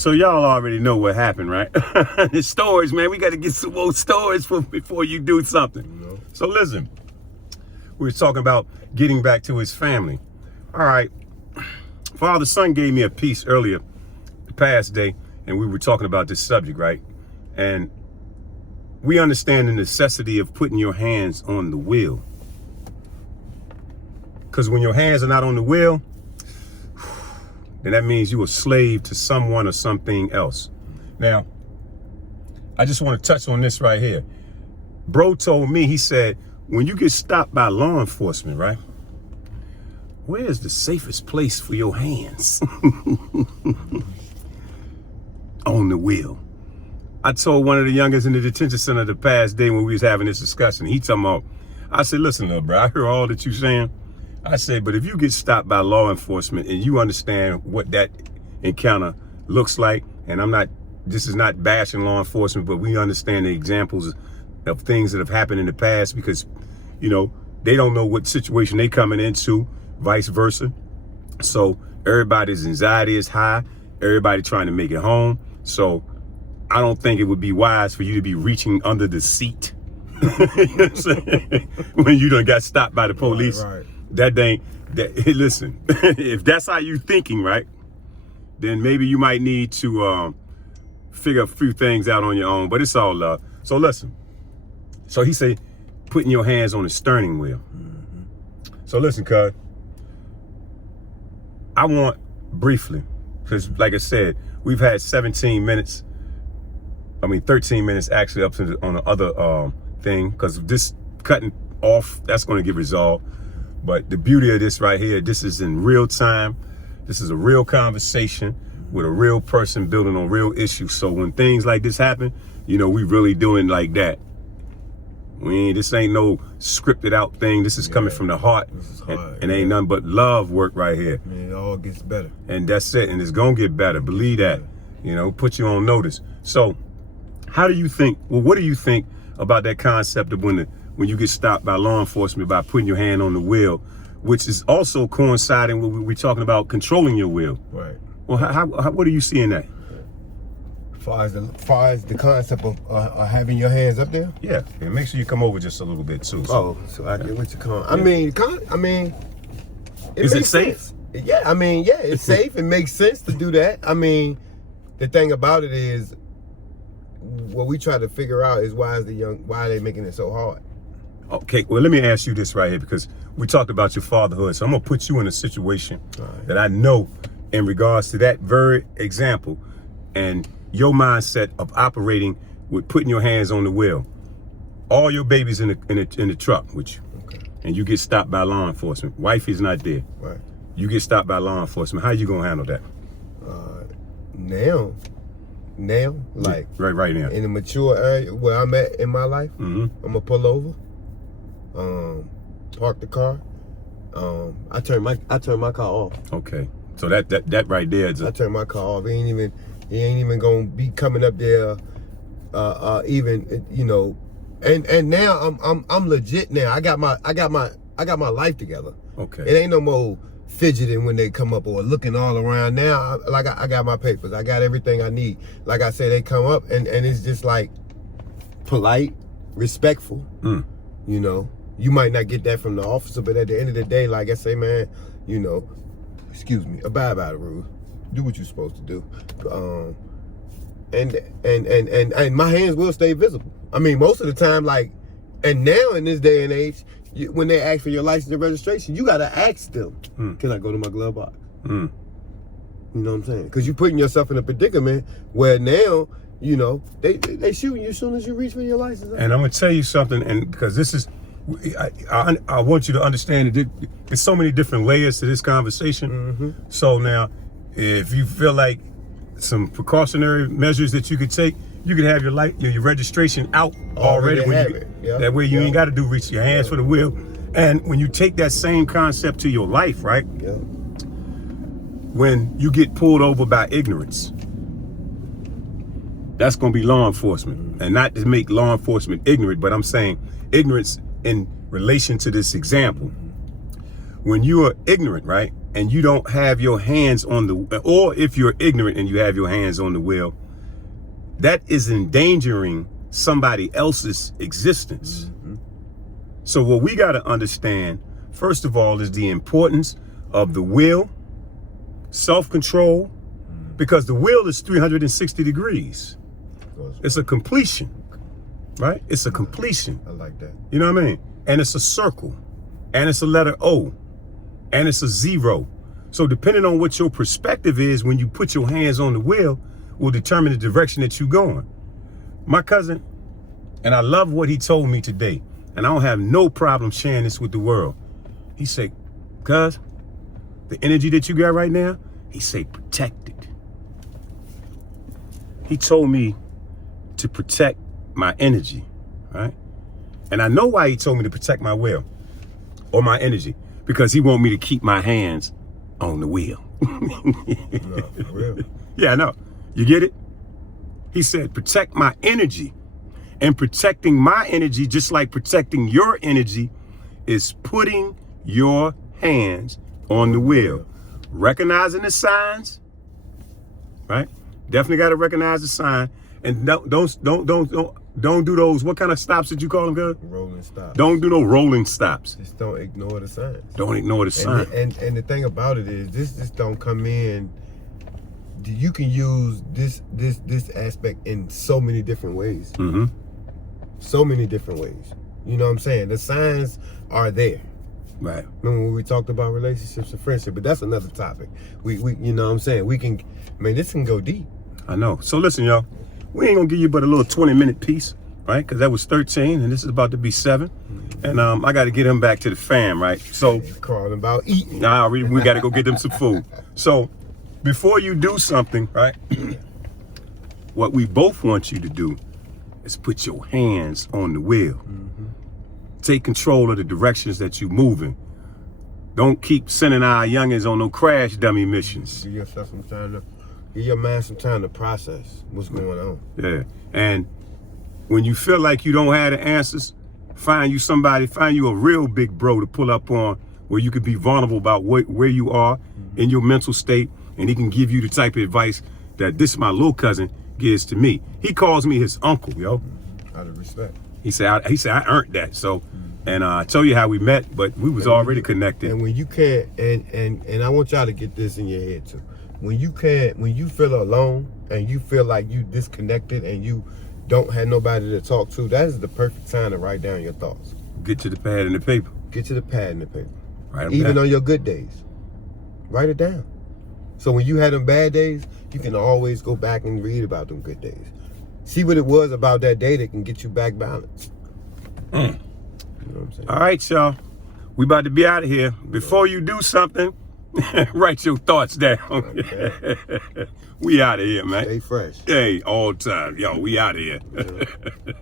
So y'all already know what happened, right? The stories, man. We got to get some more stories before you do something. You know? So listen, we were talking about getting back to his family. All right. Father Son gave me a piece earlier the past day, and we were talking about this subject, right? And we understand the necessity of putting your hands on the wheel. Because when your hands are not on the wheel, then that means you're a slave to someone or something else. Now, I just want to touch on this right here. Bro told me, he said, when you get stopped by law enforcement, right? Where's the safest place for your hands? On the wheel. I told one of the youngest in the detention center the past day when we was having this discussion, he talking about, I said, listen, little bro, I hear all that you saying. I said, but if you get stopped by law enforcement and you understand what that encounter looks like, and this is not bashing law enforcement, but we understand the examples of things that have happened in the past because, you know, they don't know what situation they coming into, vice versa. So everybody's anxiety is high, everybody trying to make it home. So I don't think it would be wise for you to be reaching under the seat you know what I'm saying? When you done got stopped by the police. Right. Listen, if that's how you thinking, right, then maybe you might need to figure a few things out on your own, but it's all love. So listen, so he said, putting your hands on the steering wheel. Mm-hmm. So listen, cuz, I want briefly, because like I said, we've had 13 minutes actually up to on the other thing, because this cutting off, that's going to get resolved. But the beauty of this right here, this is in real time. This is a real conversation with a real person building on real issues. So when things like this happen, you know, we really doing like that. This ain't no scripted out thing. This is coming from the heart. This is hard, and ain't nothing but love work right here. Man, it all gets better. And that's it. And it's going to get better. Believe that. You know, put you on notice. So how do you think, what do you think about that concept of when you get stopped by law enforcement by putting your hand on the wheel, which is also coinciding with we're talking about controlling your wheel? Right. Well, what do you see in that? As far as the concept of having your hands up there? Yeah, and make sure you come over just a little bit too. So I get what you're calling. I mean, is it safe? Sense. Yeah, it's safe. It makes sense to do that. I mean, the thing about it is, what we try to figure out is why are they making it so hard? Okay, well, let me ask you this right here, because we talked about your fatherhood. So I'm going to put you in a situation that I know in regards to that very example and your mindset of operating with putting your hands on the wheel. All your babies in the truck with you, and you get stopped by law enforcement. Wifey's not there. Right. You get stopped by law enforcement. How you going to handle that? Now, like right now, in the mature area where I'm at in my life, I'm gonna pull over, park the car, I turn my car off. Okay, so that right there is I turn my car off. He ain't even gonna be coming up there, even, you know, and now I'm legit now. I got my life together. Okay, it ain't no more fidgeting when they come up or looking all around. Now, I got my papers. I got everything I need. Like I said, they come up and it's just like polite, respectful. You know, you might not get that from the officer, but at the end of the day, like I say, man, you know, excuse me, abide by the rules. Do what you're supposed to do. And my hands will stay visible. I mean, most of the time, like, and now in this day and age, when they ask for your license and registration, you gotta ask them, can I go to my glove box? You know what I'm saying? Because you're putting yourself in a predicament where now, you know, they shooting you as soon as you reach for your license. And I'm gonna tell you something, and because this is, I want you to understand that there's so many different layers to this conversation. So now, if you feel like some precautionary measures that you could take, you could have your registration out already. That way you ain't got to reach your hands for the wheel. And when you take that same concept to your life, right? When you get pulled over by ignorance, that's going to be law enforcement. And not to make law enforcement ignorant, but I'm saying ignorance in relation to this example. When you are ignorant, right? and you don't have your hands on the, or if you're ignorant and you have your hands on the wheel, that is endangering somebody else's existence. Mm-hmm. So what we got to understand, first of all, is the importance of the will, self-control, because the will is 360 degrees. It's a completion, right? It's a completion. I like that. You know what I mean? And it's a circle, and it's a letter O, and it's a 0. So depending on what your perspective is when you put your hands on the wheel will determine the direction that you're going. My cousin, and I love what he told me today, and I don't have no problem sharing this with the world. He said, cuz, the energy that you got right now, he said, protect it. He told me to protect my energy, right? And I know why he told me to protect my will or my energy, because he want me to keep my hands on the wheel. No, for real. Yeah, I know. You get it? He said, protect my energy. And protecting my energy, just like protecting your energy, is putting your hands on the wheel. Recognizing the signs, right? Definitely got to recognize the sign. And don't do those, what kind of stops did you call them, good? Rolling stops. Don't do no rolling stops. Just don't ignore the signs. Don't ignore the sign. And the thing about it is, this just don't come in. You can use this aspect in so many different ways. Mm-hmm. So many different ways. You know what I'm saying? The signs are there. Right. Remember when we talked about relationships and friendship, but that's another topic. We you know what I'm saying? We can, man, this can go deep. I know. So listen, y'all, we ain't gonna give you but a little 20-minute piece, right? Because that was 13 and this is about to be 7. And I got to get him back to the fam, right? So Calling about eating. nah, we got to go get them some food. So before you do something, right, what we both want you to do is put your hands on the wheel. Mm-hmm. Take control of the directions that you're moving. Don't keep sending our youngins on no crash dummy missions. Give yourself some time to, give your mind some time to process what's going on. Yeah. And when you feel like you don't have the answers, find you a real big bro to pull up on, where you could be vulnerable about where you are in your mental state, and he can give you the type of advice that this my little cousin gives to me. He calls me his uncle, yo. Out of respect. He said I earned that. So, and I told you how we met, but we was already connected. And when you can't, and I want y'all to get this in your head too. When you feel alone and you feel like you disconnected and you don't have nobody to talk to, that is the perfect time to write down your thoughts. Get to the pad and the paper. Get to the pad and the paper. Write 'em Even down. on your good days. Write it down. So when you had them bad days, you can always go back and read about them good days. See what it was about that day that can get you back balanced. You know what I'm saying? All right, y'all. We about to be out of here. Before you do something, write your thoughts down. Okay. We out of here, man. Stay fresh. Hey, all the time. Yo, we out of here. Yeah.